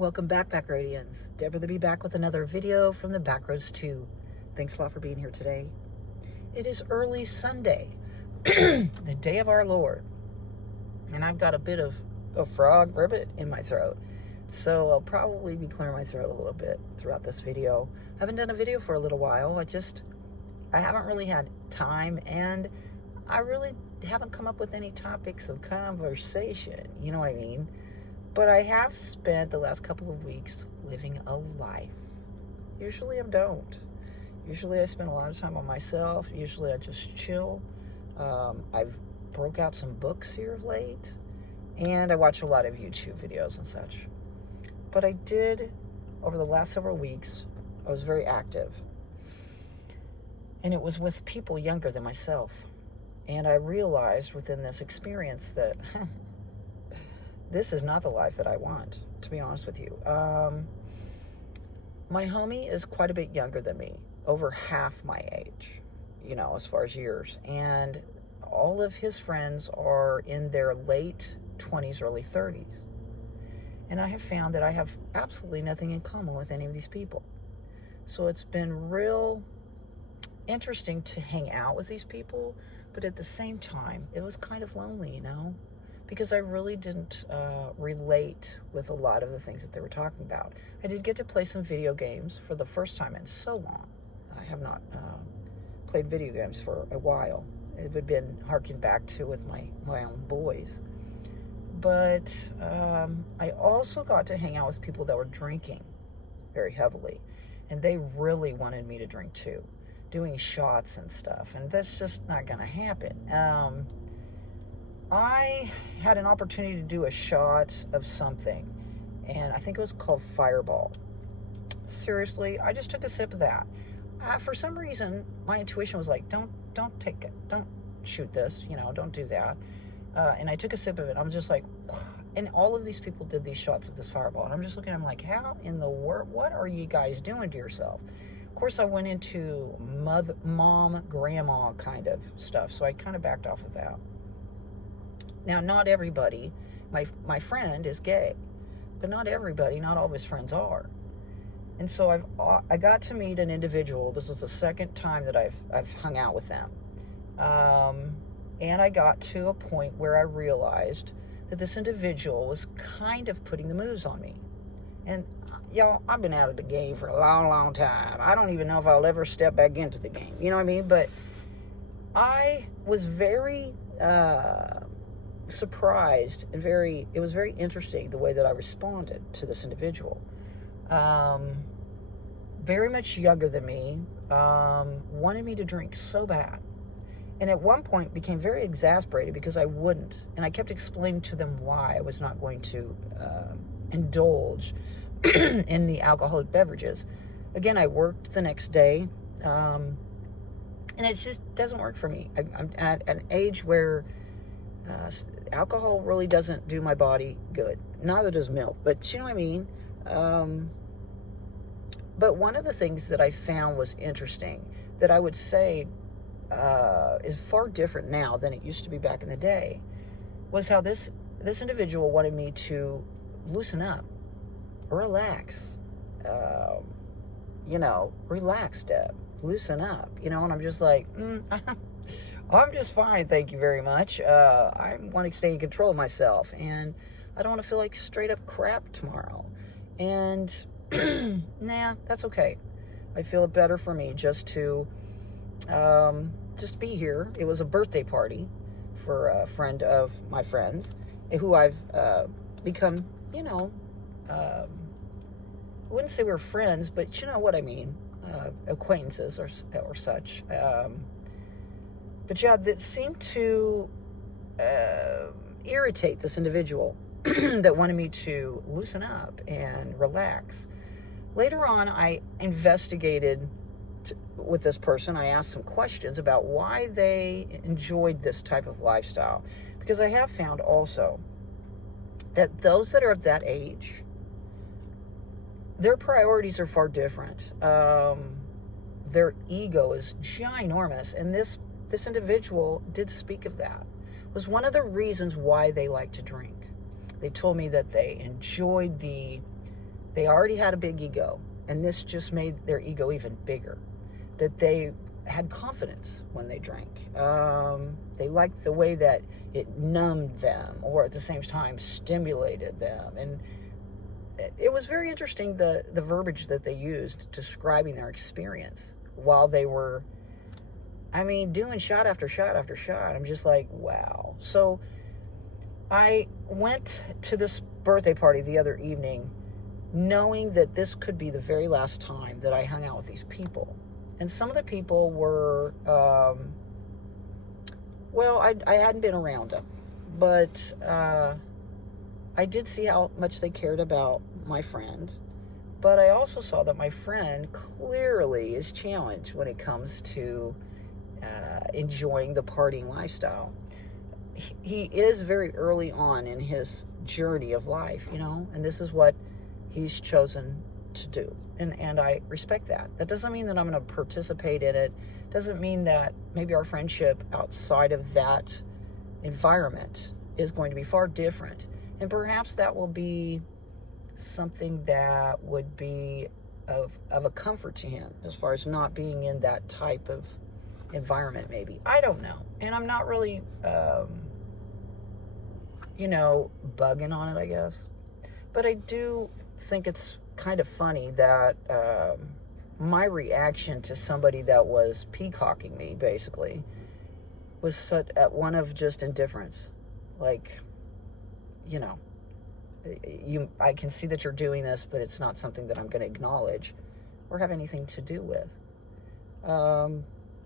Welcome back, Backradians. Deborah to be back with another video from the Backroads 2. Thanks a lot for being here today. It is early Sunday, the day of our Lord. And I've got a bit of a frog ribbit in my throat. So I'll probably be clearing my throat a little bit throughout this video. I haven't done a video for a little while. I haven't really had time, and I really haven't come up with any topics of conversation. You know what I mean? But I have spent the last couple of weeks living a life. Usually I don't. Usually I spend a lot of time on myself. Usually I just chill. I've broke out some books here of late, and I watch a lot of YouTube videos and such. But I did, over the last several weeks, I was very active. And it was with people younger than myself. And I realized within this experience that this is not the life that I want, to be honest with you. My homie is quite a bit younger than me, over half my age, as far as years. And all of his friends are in their late 20s, early 30s. And I have found that I have absolutely nothing in common with any of these people. So it's been real interesting to hang out with these people, but at the same time, it was kind of lonely, because I really didn't relate with a lot of the things that they were talking about. I did get to play some video games for the first time in so long. I have not played video games for a while. It had been harkened back to with my own boys. But I also got to hang out with people that were drinking very heavily. And they really wanted me to drink too, doing shots and stuff. And that's just not going to happen. I had an opportunity to do a shot of something, and I think it was called Fireball. Seriously, I just took a sip of that. For some reason, my intuition was like, don't take it. Don't shoot this, don't do that. And I took a sip of it. I'm just like, and all of these people did these shots of this Fireball. And I'm just looking at them like, how in the world, what are you guys doing to yourself? Of course, I went into mom, grandma kind of stuff. So I kind of backed off of that. Now, not everybody, my friend is gay, but not everybody, not all of his friends are. And so I got to meet an individual. This is the second time that I've hung out with them. And I got to a point where I realized that this individual was kind of putting the moves on me. And y'all, I've been out of the game for a long, long time. I don't even know if I'll ever step back into the game. You know what I mean? But I was very surprised and it was very interesting the way that I responded to this individual. Very much younger than me, wanted me to drink so bad. And at one point became very exasperated because I wouldn't. And I kept explaining to them why I was not going to indulge in the alcoholic beverages. Again, I worked the next day, and it just doesn't work for me. I'm at an age where alcohol really doesn't do my body good. Neither does milk, but you know what I mean? But one of the things that I found was interesting, that I would say is far different now than it used to be back in the day, was how this individual wanted me to loosen up, relax, relax, Deb, loosen up, and I'm just like, I'm just fine, thank you very much. I want to stay in control of myself, and I don't want to feel like straight up crap tomorrow. And nah, that's okay. I feel it better for me just to just be here. It was a birthday party for a friend of my friends, who I've become, I wouldn't say we're friends, but you know what I mean, acquaintances or such. But yeah, that seemed to irritate this individual that wanted me to loosen up and relax. Later on, I investigated with this person. I asked some questions about why they enjoyed this type of lifestyle. Because I have found also that those that are of that age, their priorities are far different. Their ego is ginormous. And this individual did speak of that. It was one of the reasons why they like to drink. They told me that they enjoyed the They already had a big ego, and this just made their ego even bigger. That they had confidence when they drank. They liked the way that it numbed them, or at the same time stimulated them. And it was very interesting, the verbiage that they used describing their experience while they were, I mean, doing shot after shot after shot. I'm just like, wow. So I went to this birthday party the other evening knowing that this could be the very last time that I hung out with these people. And some of the people were, well, I hadn't been around them, but I did see how much they cared about my friend. But I also saw that my friend clearly is challenged when it comes to enjoying the partying lifestyle. He is very early on in his journey of life, you know, and this is what he's chosen to do. And I respect that. That doesn't mean that I'm going to participate in it. Doesn't mean that maybe our friendship outside of that environment is going to be far different. And perhaps that will be something that would be of a comfort to him as far as not being in that type of environment, maybe. I don't know. And I'm not really, you know, bugging on it, I guess. But I do think it's kind of funny that my reaction to somebody that was peacocking me, basically, was such at one of just indifference. Like, you know, I can see that you're doing this, but it's not something that I'm going to acknowledge or have anything to do with.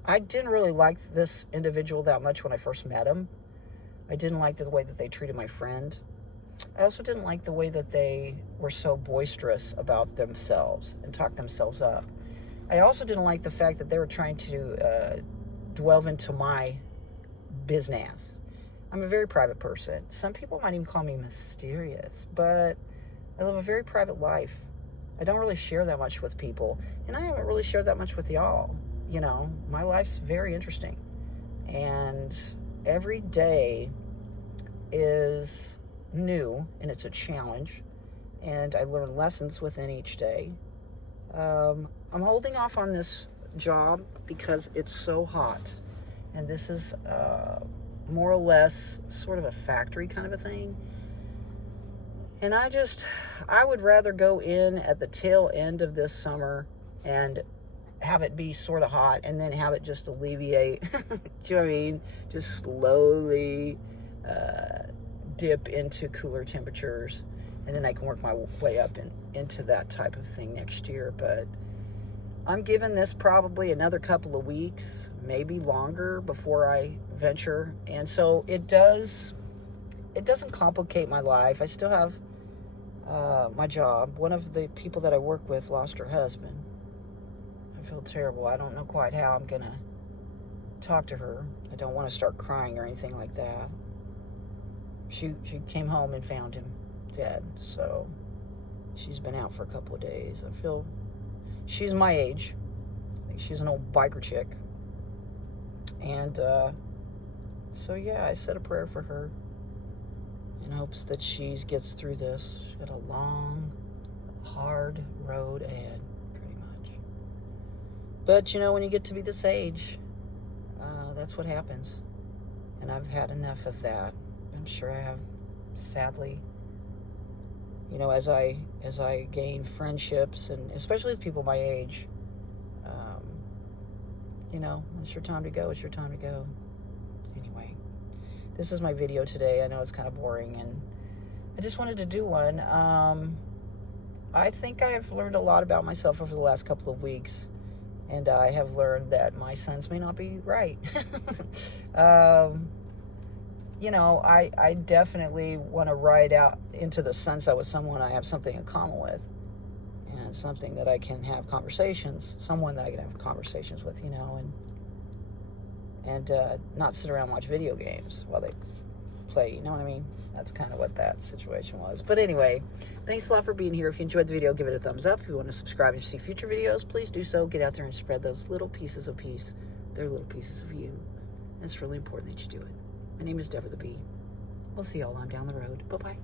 I didn't really like this individual that much when I first met him. I didn't like the way that they treated my friend. I also didn't like the way that they were so boisterous about themselves and talked themselves up. I also didn't like the fact that they were trying to delve into my business. I'm a very private person. Some people might even call me mysterious, but I live a very private life. I don't really share that much with people, and I haven't really shared that much with y'all. You know, my life's very interesting, and every day is new, and it's a challenge, and I learn lessons within each day. I'm holding off on this job because it's so hot, and this is more or less sort of a factory kind of a thing. And I would rather go in at the tail end of this summer and have it be sort of hot and then have it just alleviate. Do you know what I mean? Just slowly dip into cooler temperatures, and then I can work my way up into that type of thing next year. But I'm giving this probably another couple of weeks, maybe longer, before I venture. And so it doesn't complicate my life. I still have my job. One of the people that I work with lost her husband. I feel terrible. I don't know quite how I'm gonna talk to her. I don't want to start crying or anything like that. She came home and found him dead, so she's been out for a couple of days. I feel she's my age. I think she's an old biker chick. And so yeah, I said a prayer for her in hopes that she gets through this. She had a long, hard road ahead, pretty much. But you know, when you get to be this age, that's what happens. And I've had enough of that. I'm sure I have, sadly. You know, as I gain friendships, and especially with people my age, you know, when it's your time to go, it's your time to go. Anyway, this is my video today. I know it's kind of boring, and I just wanted to do one. I think I've learned a lot about myself over the last couple of weeks, and I have learned that my sons may not be right. You know, I definitely want to ride out into the sunset with someone I have something in common with, and something that I can have conversations, someone that I can have conversations with, you know, and not sit around and watch video games while they play, you know what I mean? That's kind of what that situation was. But anyway, thanks a lot for being here. If you enjoyed the video, give it a thumbs up. If you want to subscribe and see future videos, please do so. Get out there and spread those little pieces of peace. They're little pieces of you. And it's really important that you do it. My name is Deborah the Bee. We'll see y'all on down the road. Bye-bye.